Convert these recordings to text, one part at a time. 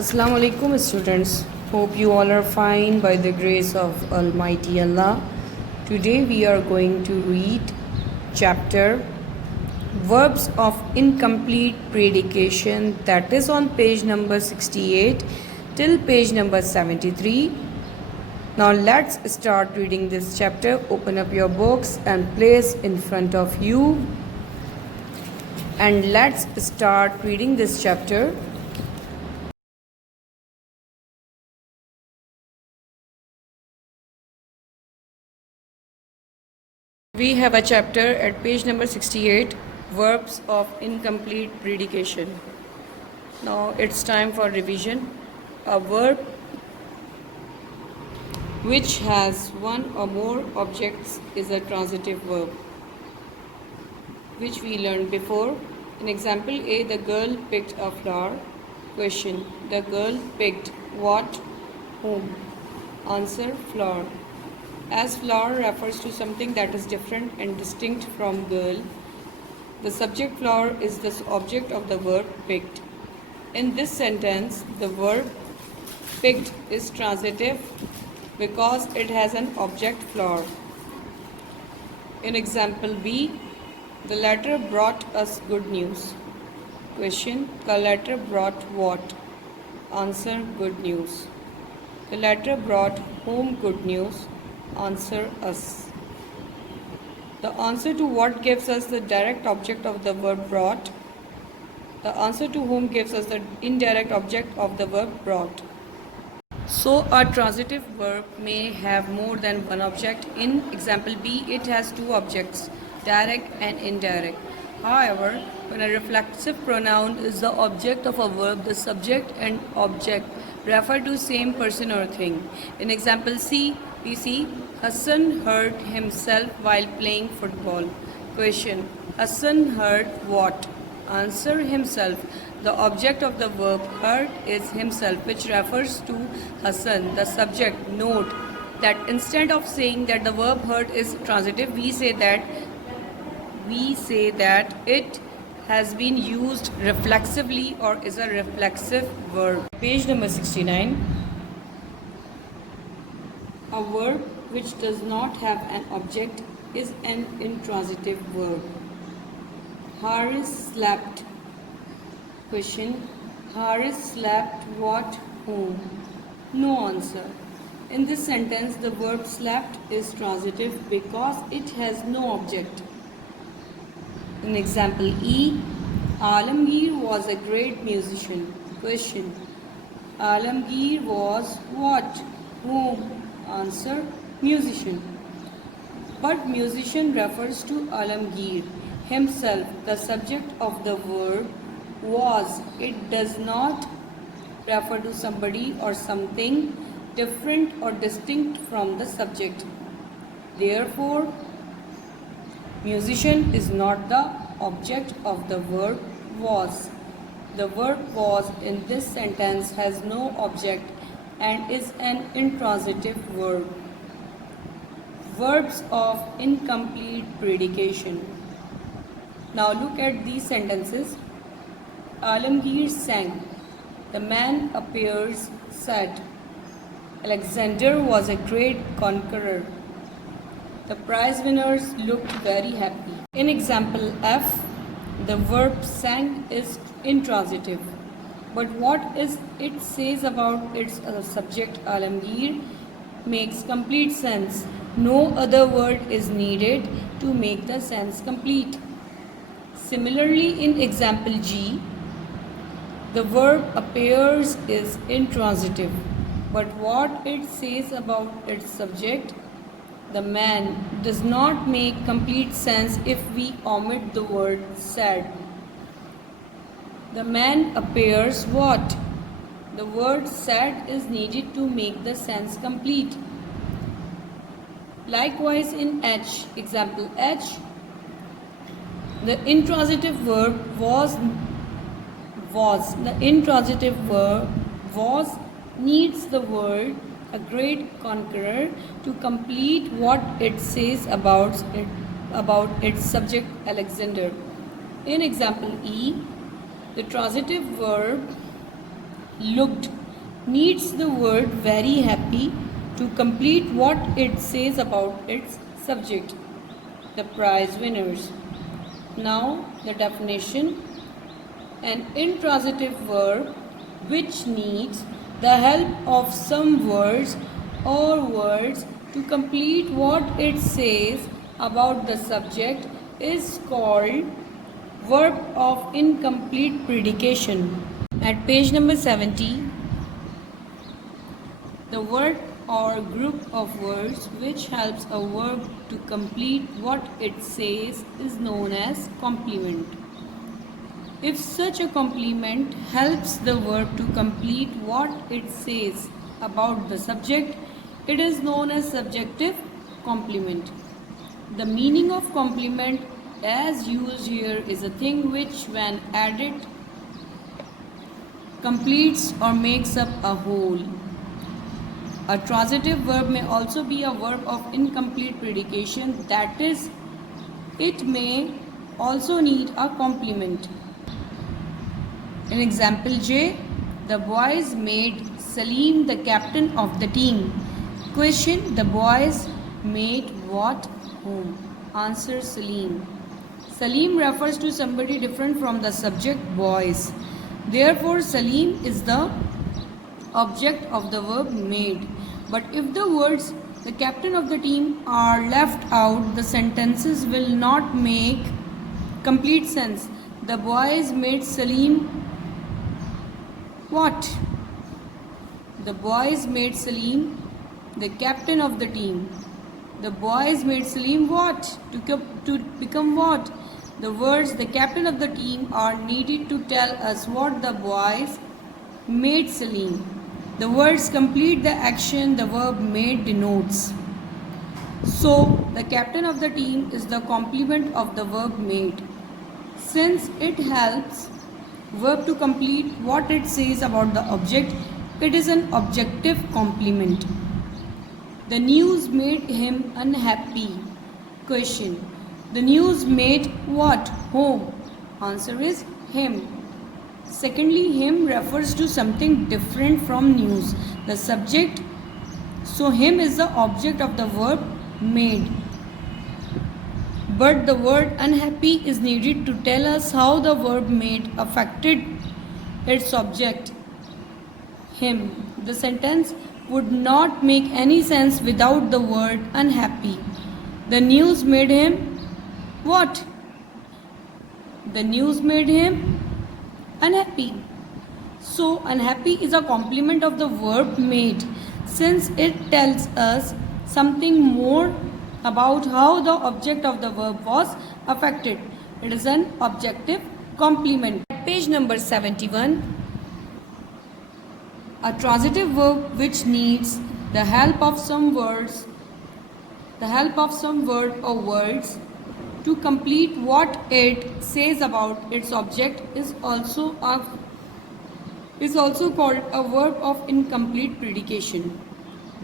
Assalamu alaikum students. Hope you all are fine by the grace of Almighty Allah. Today we are going to read chapter Verbs of Incomplete Predication, that is on page number 68 till page number 73. Now let's start reading this chapter. Open up your books and place in front of you, and let's start reading this chapter. We have a chapter at page number 68, Verbs of Incomplete Predication. Now it's time for revision. A verb which has one or more objects is a transitive verb, which we learned before. In example A, the girl picked a flower. Question: the girl picked what? Whom? Answer: flower. As flower refers to something that is different and distinct from girl, the subject flower is the object of the verb picked. In this sentence, the verb picked is transitive because it has an object flower. In example B, the letter brought us good news. Question: the letter brought what? Answer: good news. The letter brought whom good news? Answer: us. The answer to what gives us the direct object of the verb brought. The answer to whom gives us the indirect object of the verb brought. So a transitive verb may have more than one object. In example B, it has two objects, direct and indirect. However, when a reflexive pronoun is the object of a verb, the subject and object refer to same person or thing. In example C, we see Hassan hurt himself while playing football. Question: Hassan hurt what? Answer: himself. The object of the verb hurt is himself, which refers to Hassan. The subject. Note that instead of saying that the verb hurt is transitive, we say that it has been used reflexively or is a reflexive verb. Page number 69. A verb which does not have an object is an intransitive verb. Haris slept. Question: Haris slept what? Whom? No answer. In this sentence, the verb slept is transitive because it has no object. In example E, Alamgir was a great musician. Question: Alamgir was what? Whom? Answer: musician. But musician refers to Alamgir himself. The subject of the verb was. It does not refer to somebody or something different or distinct from the subject. Therefore, musician is not the object of the verb was. The verb was in this sentence has no object and is an intransitive verb. Verbs of incomplete predication. Now look at these sentences. Alamgir sang. The man appears sad. Alexander was a great conqueror. The prize winners looked very happy. In example F, the verb sang is intransitive, but what is it says about its subject Alamgir makes complete sense. No other word is needed to make the sense complete. Similarly, in example G, the verb appears is intransitive, but what it says about its subject, the man, does not make complete sense if we omit the word sad. The man appears what? The word sad is needed to make the sense complete. Likewise in H, example H, the intransitive verb was. The intransitive verb was needs the word a great conqueror to complete what it says about its subject Alexander. In example E, the transitive verb looked needs the word very happy to complete what it says about its subject, the prize winners. Now, the definition: an intransitive verb which needs the help of some words or words to complete what it says about the subject is called verb of incomplete predication. At page number 70, the word or group of words which helps a verb to complete what it says is known as complement. If such a complement helps the verb to complete what it says about the subject, it is known as subjective complement. The meaning of complement as used here is a thing which, when added, completes or makes up a whole. A transitive verb may also be a verb of incomplete predication, that is, it may also need a complement. In example J, the boys made Salim the captain of the team. Question: the boys made what whom? Answer: Salim. Salim refers to somebody different from the subject boys. Therefore, Salim is the object of the verb made. But if the words the captain of the team are left out, the sentences will not make complete sense. The boys made Salim what? The boys made Salim the captain of the team. The boys made Salim what? To become what? The words the captain of the team are needed to tell us what the boys made Salim. The words complete the action the verb made denotes. So, the captain of the team is the complement of the verb made. Since it helps verb to complete what it says about the object, it is an objective complement. The news made him unhappy. Question: the news made what? Whom? Answer is him. Secondly, him refers to something different from news, the subject. So, him is the object of the verb made. But the word unhappy is needed to tell us how the verb made affected its object, him. The sentence would not make any sense without the word unhappy. The news made him what? The news made him unhappy. So, unhappy is a complement of the verb made, since it tells us something more about how the object of the verb was affected. It is an objective complement. At page number 71, a transitive verb which needs the help of some words, word or words to complete what it says about its object is also called a verb of incomplete predication.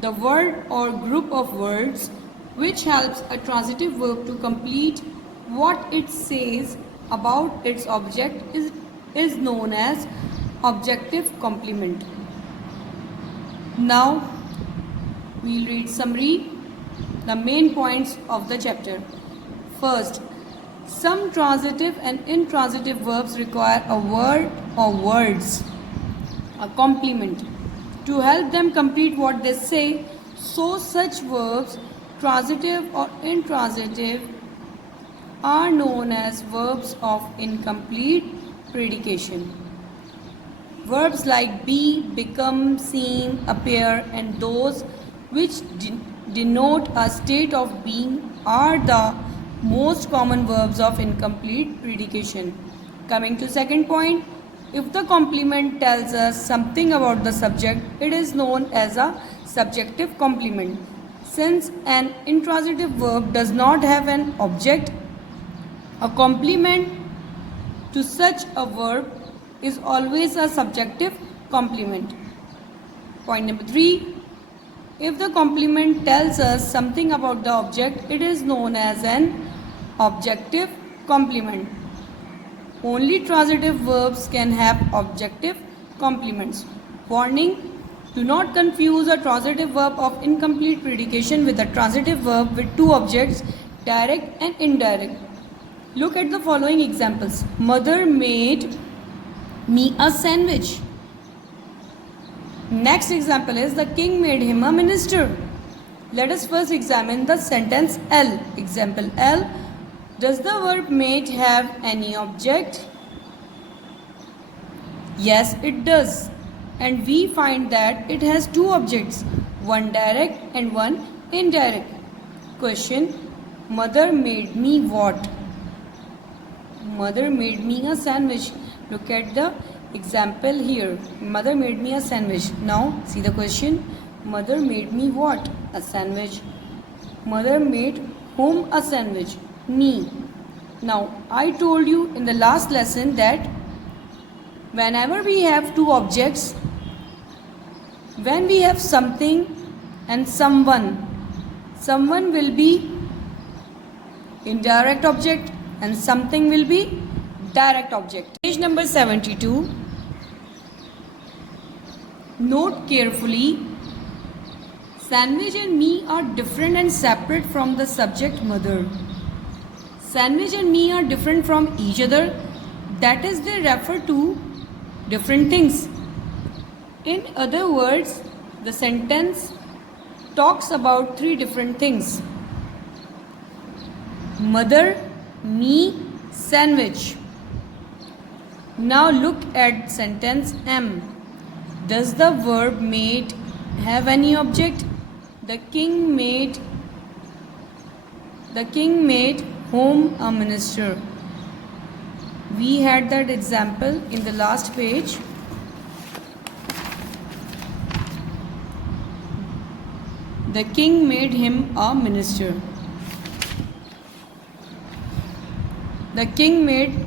The word or group of words which helps a transitive verb to complete what it says about its object is known as objective complement. Now, we'll read summary, the main points of the chapter. First, some transitive and intransitive verbs require a word or words, a complement, to help them complete what they say. So, such verbs, transitive or intransitive, are known as verbs of incomplete predication. Verbs like be, become, seem, appear, and those which denote a state of being are the most common verbs of incomplete predication. Coming to second point, if the complement tells us something about the subject, it is known as a subjective complement. Since an intransitive verb does not have an object, a complement to such a verb is always a subjective complement. Point number 3. If the complement tells us something about the object, it is known as an objective complement. Only transitive verbs can have objective complements. Warning: do not confuse a transitive verb of incomplete predication with a transitive verb with two objects, direct and indirect. Look at the following examples. Mother made me a sandwich. Next example is the king made him a minister. Let us first examine the sentence L. Example L. Does the verb made have any object? Yes, it does. And we find that it has two objects, one direct and one indirect. Question: Mother made me what? Mother made me a sandwich. Look at the example here. Mother made me a sandwich. Now see the question. Mother made me what? A sandwich. Mother made whom a sandwich? Me. Now I told you in the last lesson that whenever we have two objects, when we have something and someone will be indirect object and something will be direct object. Page number 72. Note carefully. Sandwich and me are different and separate from the subject mother. Sandwich and me are different from each other. That is, they refer to different things. In other words, the sentence talks about three different things. Mother, me, sandwich. Now look at sentence M. Does the verb made have any object? The king made whom a minister. We had that example in the last page. The king made him a minister. The king made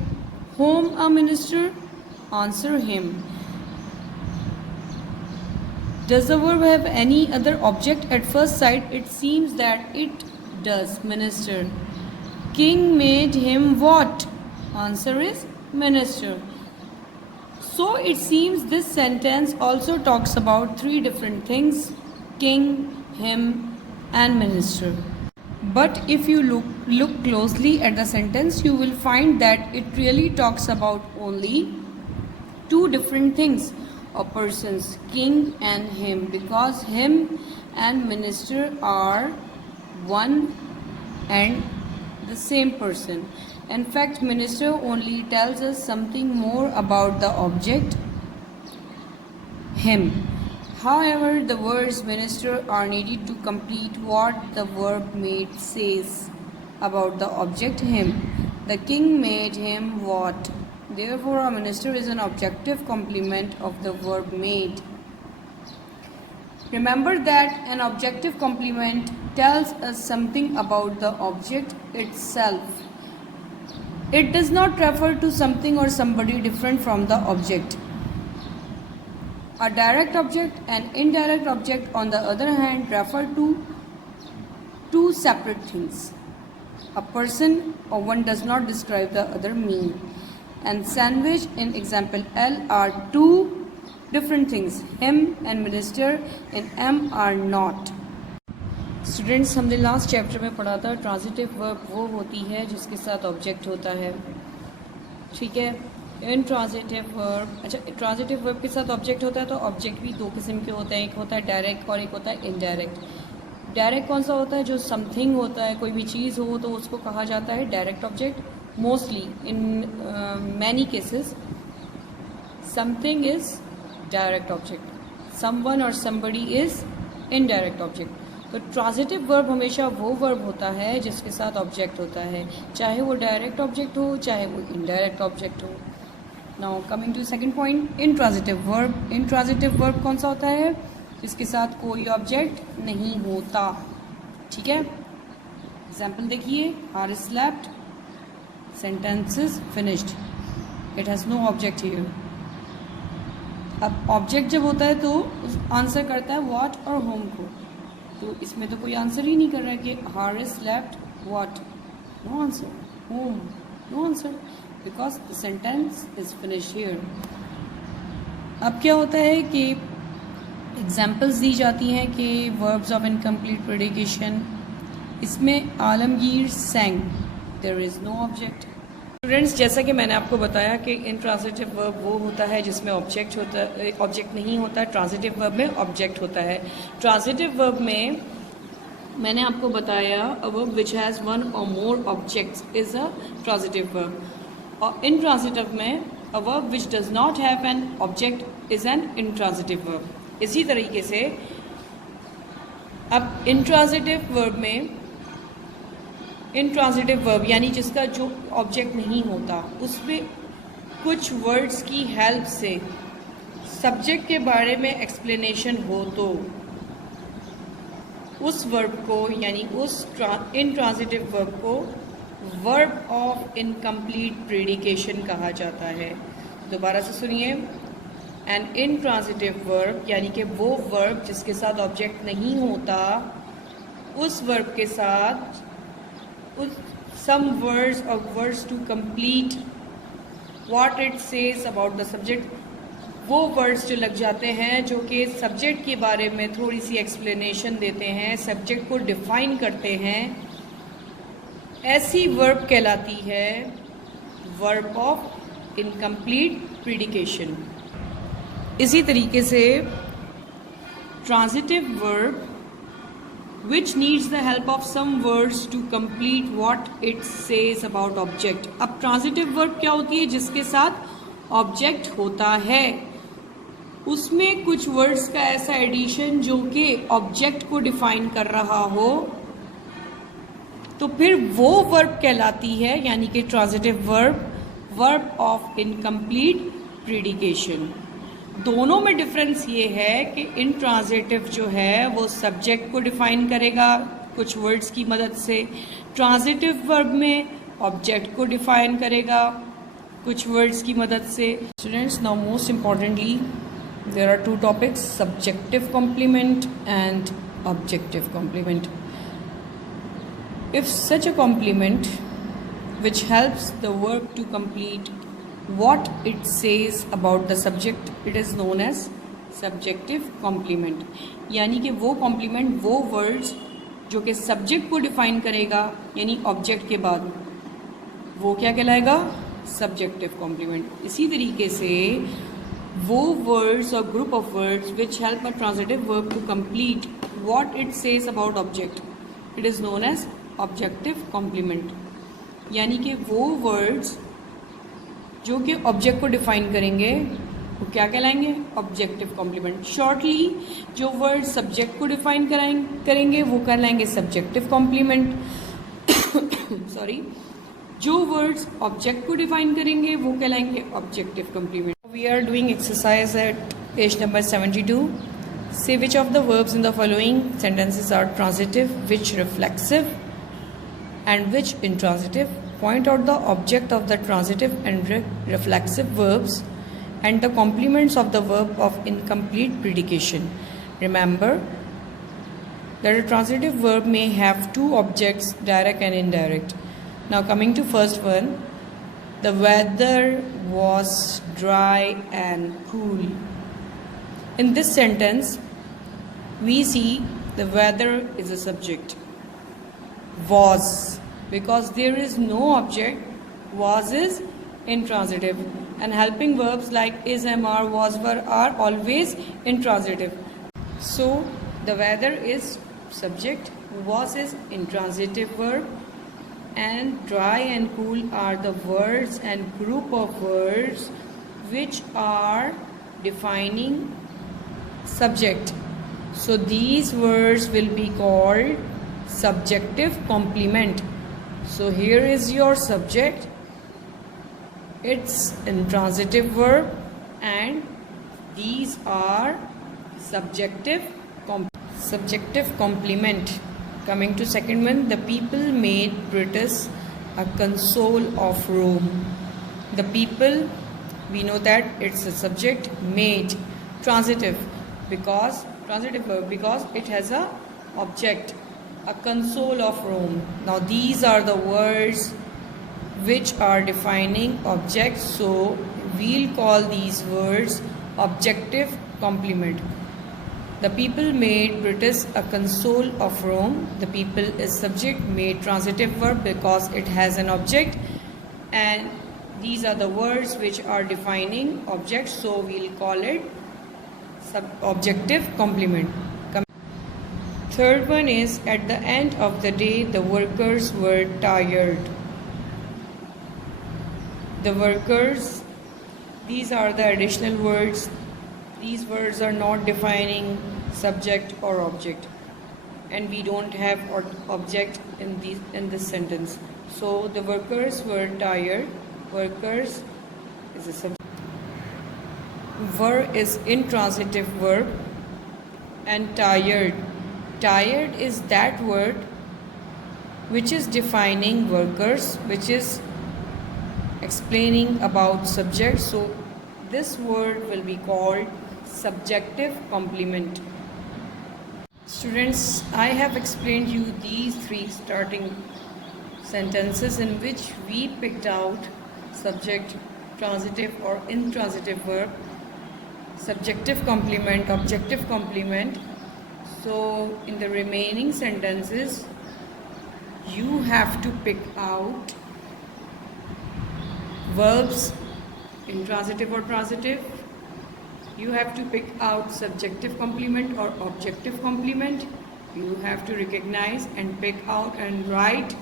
whom a minister? Answer: him. Does the verb have any other object? At first sight, it seems that it does. Minister. King made him what? Answer is minister. So it seems this sentence also talks about three different things: king, him, and minister. But if you look closely at the sentence, you will find that it really talks about only two different things or persons, king and him, because him and minister are one and the same person. In fact, minister only tells us something more about the object, him. However, the words minister are needed to complete what the verb made says about the object, him. The king made him what? Therefore, a minister is an objective complement of the verb made. Remember that an objective complement tells us something about the object itself. It does not refer to something or somebody different from the object. A direct object and indirect object, on the other hand, refer to two separate things. A person or one does not describe the other mean. And sandwich in example L are two different things. Him and minister in M are not. Students, हमने last chapter में पढ़ा था transitive verb वो होती है जिसके साथ object होता है. ठीक है. इन ट्रांजिटिव वर्ब, अच्छा, ट्रांजिटिव वर्ब के साथ ऑब्जेक्ट होता है तो ऑब्जेक्ट भी दो किस्म के होते हैं. एक होता है डायरेक्ट और एक होता है इनडायरेक्ट. डायरेक्ट कौन सा होता है? जो समथिंग होता है, कोई भी चीज़ हो तो उसको कहा जाता है direct object. Mostly in many cases something is direct object, someone और समबडी इज इनडायरेक्ट ऑब्जेक्ट. तो ट्रांजिटिव वर्ब हमेशा वो वर्ब होता है जिसके साथ ऑब्जेक्ट होता है, चाहे वो डायरेक्ट ऑब्जेक्ट हो चाहे वो इनडायरेक्ट ऑब्जेक्ट हो. Now coming to second point, intransitive verb. Intransitive verb कौन सा होता है? जिसके साथ कोई ऑब्जेक्ट नहीं होता. ठीक है. एग्जाम्पल देखिए. Haris slept, sentence is finished. It has no object here. अब ऑब्जेक्ट जब होता है तो आंसर करता है व्हाट और होम को. तो इसमें तो कोई आंसर ही नहीं कर रहा है कि Haris slept what. No answer. Hmm, no answer, because the sentence is finish here. अब क्या होता है कि एग्जाम्पल्स दी जाती हैं कि वर्ब्स ऑफ इनकम्प्लीट प्रेडिकेशन, इसमें Alamgir sang, there is no object. Students, जैसा कि मैंने आपको बताया कि इंट्रांजिटिव वर्ब वो होता है जिसमें ऑब्जेक्ट नहीं होता। ट्रांजिटिव वर्ब में ऑब्जेक्ट होता है। ट्रांजिटिव वर्ब में मैंने आपको बताया a verb which has one or more objects is a transitive verb, और इंट्रांजिटिव में a verb which does not have an object is an intransitive verb. इसी तरीके से अब इंट्रांजिटिव वर्ब में इंट्रांजिटिव वर्ब यानी जिसका जो ऑब्जेक्ट नहीं होता, उसमें कुछ वर्ड्स की हेल्प से सब्जेक्ट के बारे में एक्सप्लेनेशन हो तो उस वर्ब को यानी उस इंट्रांजिटिव वर्ब को वर्ब ऑफ इनकम्प्लीट प्रेडिकेशन कहा जाता है। दोबारा से सुनिए, एन इंट्रांजिटिव वर्ब यानी कि वो वर्ब जिसके साथ ऑब्जेक्ट नहीं होता, उस वर्ब के साथ some words or words to complete what it says about the subject, वो वर्ड्स जो लग जाते हैं जो कि सब्जेक्ट के बारे में थोड़ी सी एक्सप्लेनेशन देते हैं, सब्जेक्ट को डिफाइन करते हैं, ऐसी वर्ब कहलाती है वर्ब ऑफ इनकम्प्लीट प्रेडिकेशन। इसी तरीके से transitive verb which needs the help of some words to complete what it says about object। अब ट्रांजिटिव वर्ब क्या होती है? जिसके साथ ऑब्जेक्ट होता है, उसमें कुछ वर्ड्स का ऐसा एडिशन जो कि ऑब्जेक्ट को डिफाइन कर रहा हो, तो फिर वो वर्ब कहलाती है यानी कि transitive verb verb of incomplete predication. दोनों में डिफरेंस ये है कि इंट्रांजिटिव जो है वो सब्जेक्ट को डिफाइन करेगा कुछ वर्ड्स की मदद से, ट्रांजिटिव वर्ब में ऑब्जेक्ट को डिफाइन करेगा कुछ वर्ड्स की मदद से। Students, now most importantly there are two topics, subjective complement and objective complement. If such a complement which helps the verb to complete what it says about the subject, it is known as subjective complement। यानी कि वो complement, वो words जो कि subject को define करेगा यानी object के बाद, वो क्या कहलाएगा? Subjective complement. इसी तरीके से वो वर्ड्स और group of words which help a transitive verb to complete what it says about object, it is known as objective complement. यानी कि वो वर्ड्स जो कि ऑब्जेक्ट को डिफाइन करेंगे वो क्या कहलाएंगे? Objective complement. शॉर्टली जो वर्ड सब्जेक्ट को डिफाइन करेंगे वो कहलाएंगे सब्जेक्टिव कॉम्प्लीमेंट। सॉरी, जो वर्ड्स ऑब्जेक्ट को डिफाइन करेंगे वो कहलाएंगे objective complement. We are doing exercise at page number 72। Say which of the verbs in the following sentences are transitive, which reflexive and which intransitive? Point out the object of the transitive and reflexive verbs and the complements of the verb of incomplete predication. Remember that a transitive verb may have two objects, direct and indirect. Now coming to first one, the weather was dry and cool. In this sentence we see the weather is a subject, was, because there is no object, was is intransitive, and helping verbs like is, am, are, was, were are always intransitive. So the weather is subject, was is intransitive verb, and dry and cool are the words and group of words which are defining subject. So these words will be called subjective complement. So here is your subject, it's intransitive verb, and these are subjective complement. Coming to second one, the people made Brutus a consul of Rome. The people, we know that it's a subject, made, transitive verb because it has a object, a consul of Rome. Now these are the words which are defining objects, so we'll call these words objective complement. The people made Brutus a consul of Rome. The people is subject made transitive verb because it has an object, and these are the words which are defining objects, so we'll call it objective complement. Third one is, at the end of the day the workers were tired. The workers, these are the additional words. These words are not defining subject or object, and we don't have object in this sentence. So the workers were tired. Workers is a subject. Were is intransitive verb, and tired. Tired is that word which is defining workers, which is explaining about subject. So this word will be called subjective complement. Students, I have explained you these three starting sentences in which we picked out subject, transitive or intransitive verb, subjective complement, objective complement. So in the remaining sentences you have to pick out verbs, intransitive or transitive. You have to pick out subjective complement or objective complement. You have to recognize and pick out and write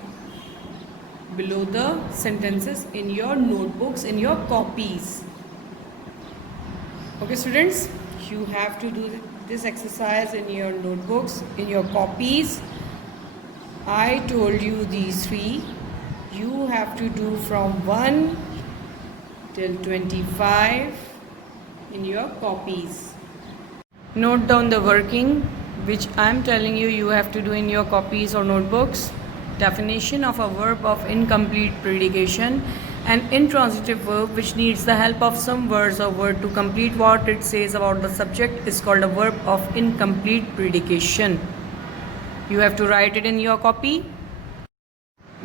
below the sentences in your notebooks, in your copies. Okay students, you have to do this exercise in your notebooks, in your copies. I told you these three. You have to do from 1 till 25 in your copies. Note down the working which I am telling you, you have to do in your copies or notebooks. Definition of a verb of incomplete predication. An intransitive verb which needs the help of some words or word to complete what it says about the subject is called a verb of incomplete predication. You have to write it in your copy.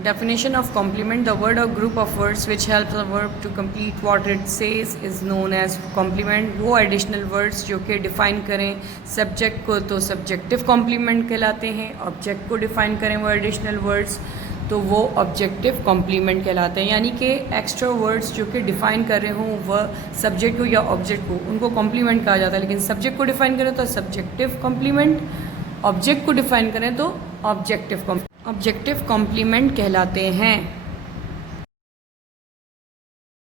Definition of complement. The word or group of words which helps a verb to complete what it says is known as complement. वो additional words जो कि define करें subject को तो subjective complement कहलाते हैं, object को define करें वो additional words तो वो objective complement कहलाते हैं. यानी कि extra words जो कि define कर रहे हों वह subject को या object को, उनको complement कहा जाता है. लेकिन subject को define करें तो subjective complement, object को define करें तो objective complement कहलाते हैं.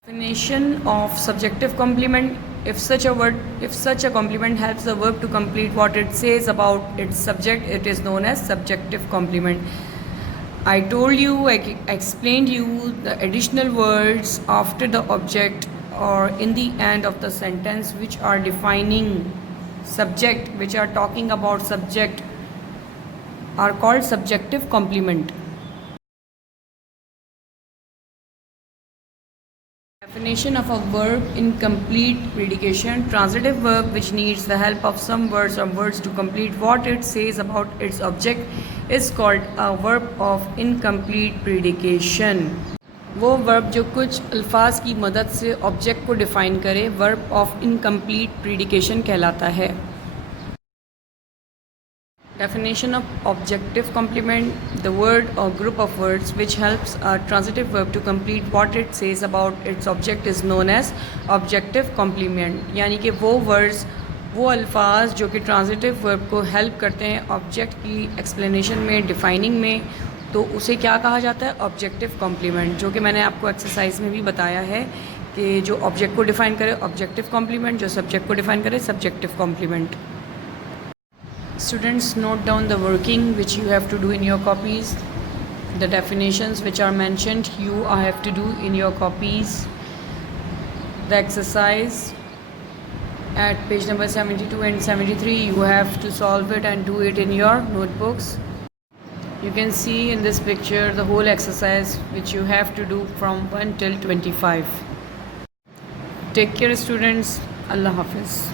Definition of subjective complement. If such a complement helps the verb to complete what it says about its subject, it is known as subjective complement. I told you, I explained you the additional words after the object or in the end of the sentence which are defining subject, which are talking about subject, are called subjective complement. Definition of a verb in complete predication. Transitive verb which needs the help of some words or words to complete what it says about its object is called a verb of incomplete predication. वो verb जो कुछ अल्फाज की मदद से object को define करे verb of incomplete प्रीडिकेशन कहलाता है. Definition of objective complement. The word or group of words which helps a transitive verb to complete what it says about its object is known as objective complement. यानी कि वो words, वो अल्फाज जो कि transitive verb को help करते हैं object की explanation में, defining में, तो उसे क्या कहा जाता है? Objective complement. जो कि मैंने आपको exercise में भी बताया है कि जो object को define करे objective complement, जो subject को define करे subjective complement. Students, note down the working which you have to do in your copies. The definitions which are mentioned you have to do in your copies. The exercise at page number 72 and 73, you have to solve it and do it in your notebooks. You can see in this picture the whole exercise which you have to do from 1 till 25. Take care students. Allah Hafiz.